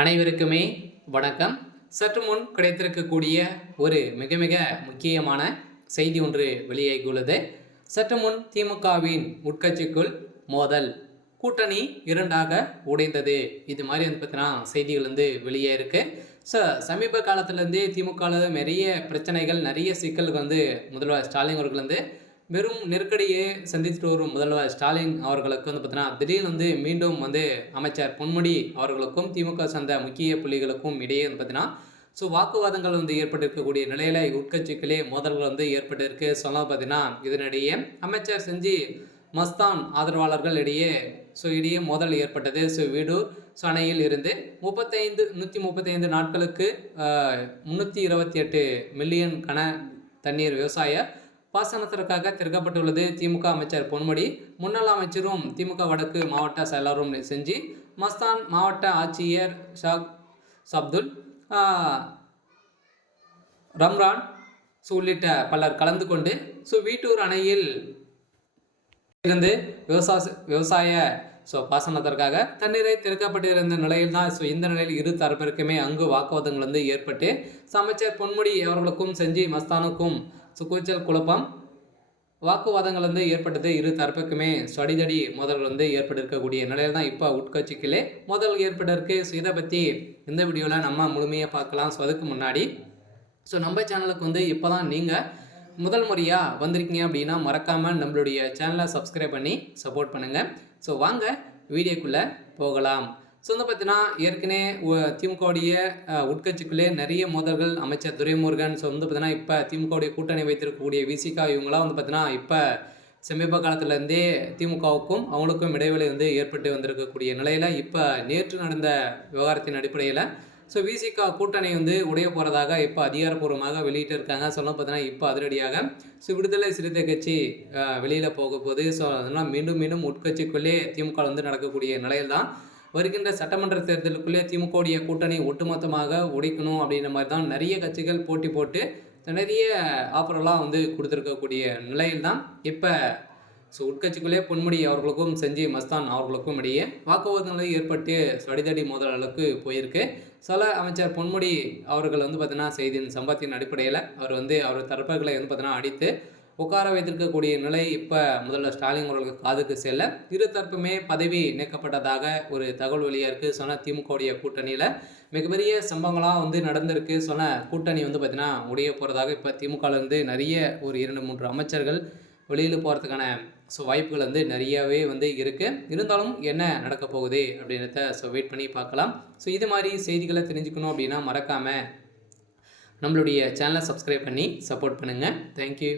அனைவருக்குமே வணக்கம். சற்று முன் கிடைத்திருக்கக்கூடிய ஒரு மிக மிக முக்கியமான செய்தி ஒன்று வெளியாகியுள்ளது. சற்று முன் திமுகவின் உட்கட்சிக்குள் மோதல், கூட்டணி இரண்டாக உடைந்தது. இது மாதிரி வந்து பார்த்தீங்கன்னா செய்திகள் வந்து வெளியே இருக்கு. சமீப காலத்திலேருந்தே திமுகவில் நிறைய பிரச்சனைகள், நிறைய சிக்கல்கள் வந்து முதல்வர் ஸ்டாலின் அவர்கள் வந்து வெறும் நெருக்கடியை சந்தித்துட்டு வரும் முதல்வர் ஸ்டாலின் அவர்களுக்கு வந்து பார்த்தீங்கன்னா திடீர்னு வந்து மீண்டும் வந்து அமைச்சர் பொன்முடி அவர்களுக்கும் திமுக சார்ந்த முக்கிய புள்ளிகளுக்கும் இடையே வந்து பார்த்தீங்கன்னா வாக்குவாதங்கள் வந்து ஏற்பட்டிருக்கக்கூடிய நிலையில் உட்கட்சிகளே மோதல்கள் வந்து ஏற்பட்டிருக்கு. சொன்னால் பார்த்தீங்கன்னா இதனிடையே அமைச்சர் செஞ்சி மஸ்தான் ஆதரவாளர்கள் இடையே மோதல் ஏற்பட்டது. வீடூர் அணையில் இருந்து 135 நாட்களுக்கு 328 மில்லியன் கன தண்ணீர் விவசாய பாசனத்திற்காக திறக்கப்பட்டுள்ளது. திமுக அமைச்சர் பொன்முடி, முன்னாள் அமைச்சரும் திமுக வடக்கு மாவட்ட செயலரும் செஞ்சி மஸ்தான், மாவட்ட ஆட்சியர் ஷாக் சப்துல், ரம்ரான் உள்ளிட்ட பலர் கலந்து கொண்டு வீட்டூர் அணையில் இருந்து விவசாய பாசனத்திற்காக தண்ணீரை திறக்கப்பட்டிருந்த நிலையில் தான் இந்த நிலையில் இரு தரப்பிற்குமே அங்கு வாக்குவாதங்கள் வந்து ஏற்பட்டு அமைச்சர் பொன்முடி அவர்களுக்கும் செஞ்சி மஸ்தானுக்கும் கூச்சல் குழப்பம் வாக்குவாதங்கள் வந்து ஏற்பட்டது. இரு தரப்புக்குமே அடிதடி மோதல்கள் வந்து ஏற்பட்டிருக்கக்கூடிய நிலையில் தான் இப்போ உட்கட்சிகளே மோதல் ஏற்பட்டிருக்கு. இதை பற்றி இந்த வீடியோவில் நம்ம முழுமையாக பார்க்கலாம். அதுக்கு முன்னாடி நம்ம சேனலுக்கு வந்து இப்போ தான் நீங்கள் முதல் முறையாக வந்திருக்கீங்க அப்படின்னா மறக்காமல் நம்மளுடைய சேனலை சப்ஸ்கிரைப் பண்ணி சப்போர்ட் பண்ணுங்கள். வாங்க வீடியோக்குள்ளே போகலாம். வந்து பார்த்தீங்கன்னா ஏற்கனவே திமுகவுடைய உட்கட்சிக்குள்ளே நிறைய மோதல்கள், அமைச்சர் துரைமுருகன் வந்து பார்த்தீங்கன்னா இப்போ திமுகவுடைய கூட்டணி வைத்திருக்கக்கூடிய விசிகா இவங்களாம் வந்து பார்த்தீங்கன்னா இப்போ சமீப காலத்துலேருந்தே திமுகவுக்கும் அவங்களுக்கும் இடைவெளி வந்து ஏற்பட்டு வந்திருக்கக்கூடிய நிலையில் இப்போ நேற்று நடந்த விவகாரத்தின் அடிப்படையில் விசிகா கூட்டணி வந்து உடைய போகிறதாக இப்போ அதிகாரப்பூர்வமாக வெளியிட்டு இருக்காங்க. பார்த்தீங்கன்னா இப்போ அதிரடியாக விடுதலை சிறுத்தை கட்சி வெளியில் போக போகுது. அதனால் மீண்டும் உட்கட்சிக்குள்ளே திமுக வந்து நடக்கக்கூடிய நிலையில் தான் வருகின்ற சட்டமன்ற தேர்தலுக்குள்ளே திமுகவுடைய கூட்டணி ஒட்டுமொத்தமாக உடைக்கணும் அப்படின்ற மாதிரி தான் நிறைய கட்சிகள் போட்டி போட்டு நிறைய ஆஃபரெல்லாம் வந்து கொடுத்துருக்கக்கூடிய நிலையில் தான் இப்போ உட்கட்சிக்குள்ளே பொன்முடி அவர்களுக்கும் செஞ்சி மஸ்தான் அவர்களுக்கும் இடையே வாக்குவாதங்கள் ஏற்பட்டு அடிதடி மோதல் அளவுக்கு போயிருக்கு. அமைச்சர் பொன்முடி அவர்கள் வந்து பார்த்தீங்கன்னா செய்தியின் சம்பவத்தின் அடிப்படையில் அவர் தரப்புகளை வந்து பார்த்தீங்கன்னா அடித்து உட்கார வைத்திருக்கக்கூடிய நிலை இப்போ முதல்வர் ஸ்டாலின் அவர்களுக்கு காதுக்கு செல்ல இரு தரப்புமே பதவி நீக்கப்பட்டதாக ஒரு தகவல் வெளியாக இருக்குது. திமுகவுடைய கூட்டணியில் மிகப்பெரிய சம்பவங்களாக வந்து நடந்திருக்கு. கூட்டணி வந்து பார்த்தீங்கன்னா உடைய போகிறதாக இப்போ திமுகலேருந்து நிறைய ஒரு 2-3 அமைச்சர்கள் வெளியில் போகிறதுக்கான வாய்ப்புகள் வந்து நிறையாவே வந்து இருக்குது. இருந்தாலும் என்ன நடக்க போகுது அப்படின்றத வெயிட் பண்ணி பார்க்கலாம். இது மாதிரி செய்திகளை தெரிஞ்சுக்கணும் அப்படின்னா மறக்காமல் நம்மளுடைய சேனலை சப்ஸ்கிரைப் பண்ணி சப்போர்ட் பண்ணுங்கள். தேங்க்யூ.